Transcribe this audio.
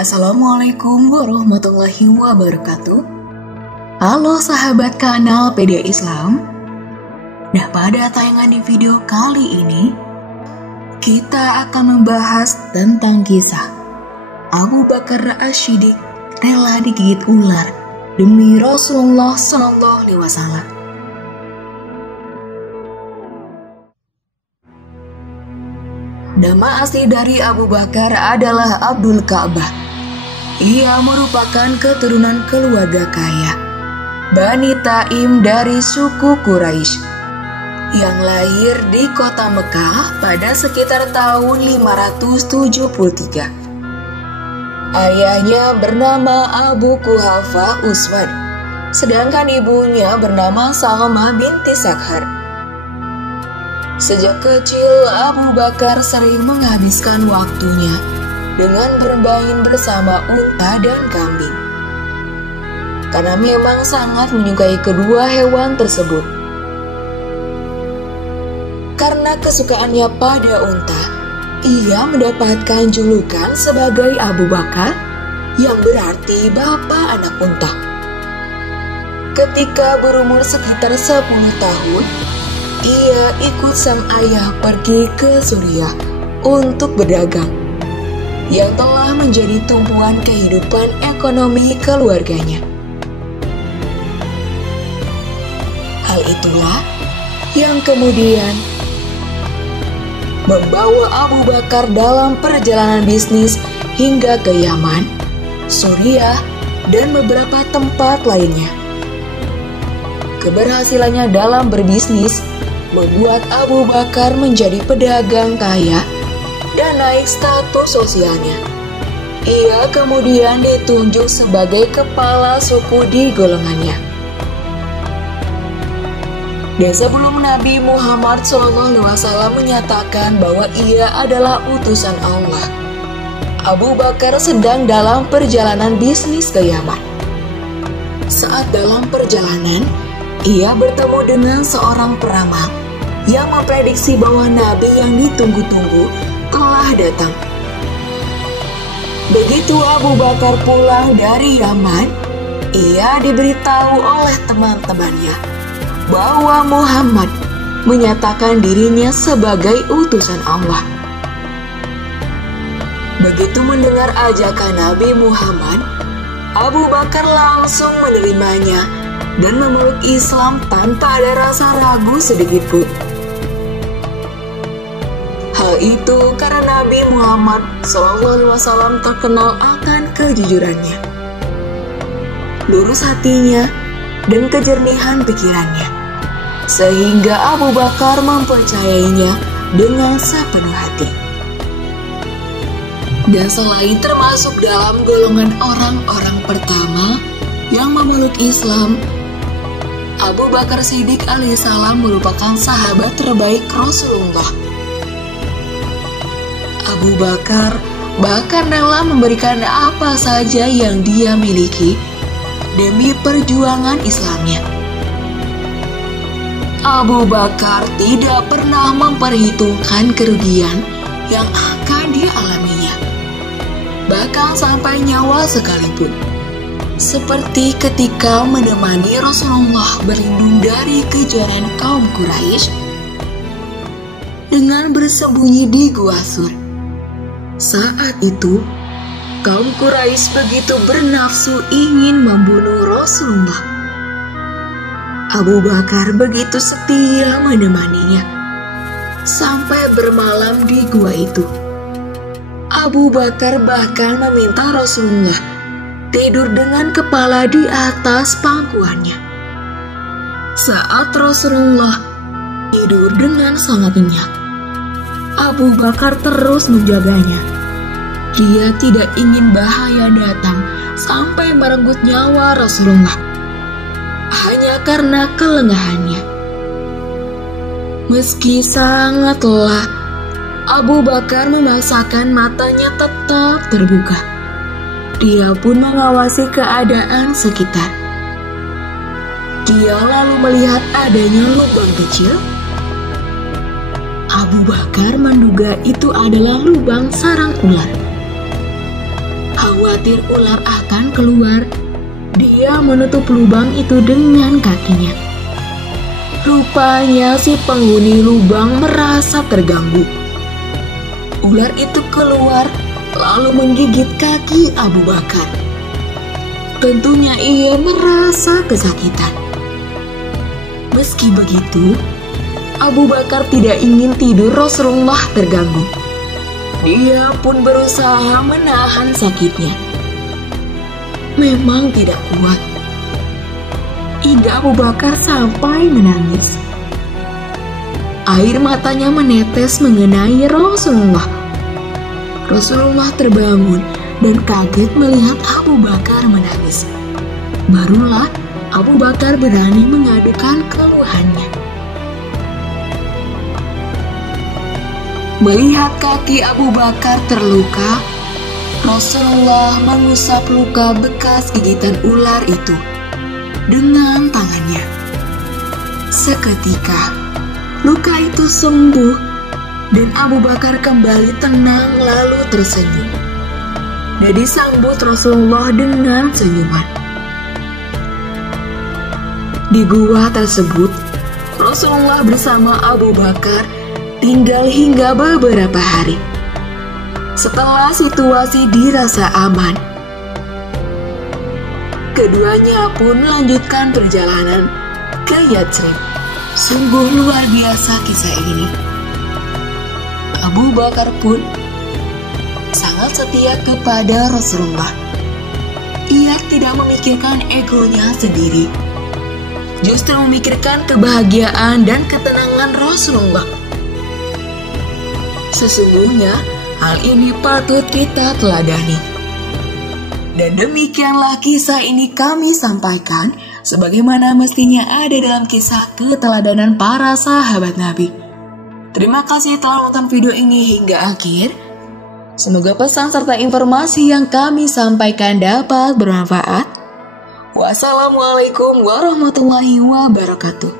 Assalamualaikum warahmatullahi wabarakatuh. Halo sahabat kanal PD Islam. Nah, pada tayangan di video kali ini kita akan membahas tentang kisah Abu Bakar As-Siddiq rela digigit ular demi Rasulullah SAW. Nama asli dari Abu Bakar adalah Abdul Ka'bah. Ia merupakan keturunan keluarga kaya Bani Taim dari suku Quraisy yang lahir di kota Mekah pada sekitar tahun 573. Ayahnya bernama Abu Quhafah Uswad, sedangkan ibunya bernama Salamah binti Sakhar. Sejak kecil, Abu Bakar sering menghabiskan waktunya dengan bermain bersama unta dan kambing, karena memang sangat menyukai kedua hewan tersebut. Karena kesukaannya pada unta, ia mendapatkan julukan sebagai Abu Bakar, yang berarti bapak anak unta. Ketika berumur sekitar 10 tahun, ia ikut sang ayah pergi ke Suriah untuk berdagang, yang telah menjadi tumpuan kehidupan ekonomi keluarganya. Hal itulah yang kemudian membawa Abu Bakar dalam perjalanan bisnis hingga ke Yaman, Suriah, dan beberapa tempat lainnya. Keberhasilannya dalam berbisnis membuat Abu Bakar menjadi pedagang kaya dan naik status sosialnya. Ia kemudian ditunjuk sebagai kepala suku di golongannya. Dan sebelum Nabi Muhammad SAW menyatakan bahwa ia adalah utusan Allah, Abu Bakar sedang dalam perjalanan bisnis ke Yaman. Saat dalam perjalanan, ia bertemu dengan seorang peramal yang memprediksi bahwa Nabi yang ditunggu-tunggu telah datang. Begitu Abu Bakar pulang dari Yaman, ia diberitahu oleh teman-temannya bahwa Muhammad menyatakan dirinya sebagai utusan Allah. Begitu mendengar ajakan Nabi Muhammad, Abu Bakar langsung menerimanya dan memeluk Islam tanpa ada rasa ragu sedikitpun. Hal itu karena Nabi Muhammad SAW terkenal akan kejujurannya, lurus hatinya, dan kejernihan pikirannya, sehingga Abu Bakar mempercayainya dengan sepenuh hati. Dan selain termasuk dalam golongan orang-orang pertama yang memeluk Islam, Abu Bakar Siddiq alaihissalam merupakan sahabat terbaik Rasulullah. Abu Bakar bahkan rela memberikan apa saja yang dia miliki demi perjuangan Islamnya. Abu Bakar tidak pernah memperhitungkan kerugian yang akan dialaminya, bahkan sampai nyawa sekalipun. Seperti ketika menemani Rasulullah berlindung dari kejaran kaum Quraisy dengan bersembunyi di Gua Sur. Saat itu, kaum Quraisy begitu bernafsu ingin membunuh Rasulullah. Abu Bakar begitu setia menemaninya sampai bermalam di gua itu. Abu Bakar bahkan meminta Rasulullah tidur dengan kepala di atas pangkuannya. Saat Rasulullah tidur dengan sangat nyenyak, Abu Bakar terus menjaganya. Dia tidak ingin bahaya datang sampai merenggut nyawa Rasulullah hanya karena kelengahannya. Meski sangat lelah, Abu Bakar memaksakan matanya tetap terbuka. Dia pun mengawasi keadaan sekitar. Dia lalu melihat adanya lubang kecil. Abu Bakar menduga itu adalah lubang sarang ular. Khawatir ular akan keluar, dia menutup lubang itu dengan kakinya. Rupanya si penghuni lubang merasa terganggu. Ular itu keluar lalu menggigit kaki Abu Bakar. Tentunya ia merasa kesakitan. Meski begitu, Abu Bakar tidak ingin tidur Rasulullah terganggu. Dia pun berusaha menahan sakitnya. Memang tidak kuat. Hingga Abu Bakar sampai menangis. Air matanya menetes mengenai Rasulullah. Rasulullah terbangun dan kaget melihat Abu Bakar menangis. Barulah Abu Bakar berani mengadukan keluhannya. Melihat kaki Abu Bakar terluka, Rasulullah mengusap luka bekas gigitan ular itu dengan tangannya. Seketika, luka itu sembuh dan Abu Bakar kembali tenang lalu tersenyum. Dan disambut Rasulullah dengan senyuman. Di gua tersebut, Rasulullah bersama Abu Bakar tinggal hingga beberapa hari. Setelah situasi dirasa aman, keduanya pun melanjutkan perjalanan ke Yatsrib. Sungguh luar biasa kisah ini. Abu Bakar pun sangat setia kepada Rasulullah. Ia tidak memikirkan egonya sendiri, justru memikirkan kebahagiaan dan ketenangan Rasulullah. Sesungguhnya hal ini patut kita teladani. Dan demikianlah kisah ini kami sampaikan sebagaimana mestinya ada dalam kisah keteladanan para sahabat Nabi. Terima kasih telah menonton video ini hingga akhir. Semoga pesan serta informasi yang kami sampaikan dapat bermanfaat. Wassalamualaikum warahmatullahi wabarakatuh.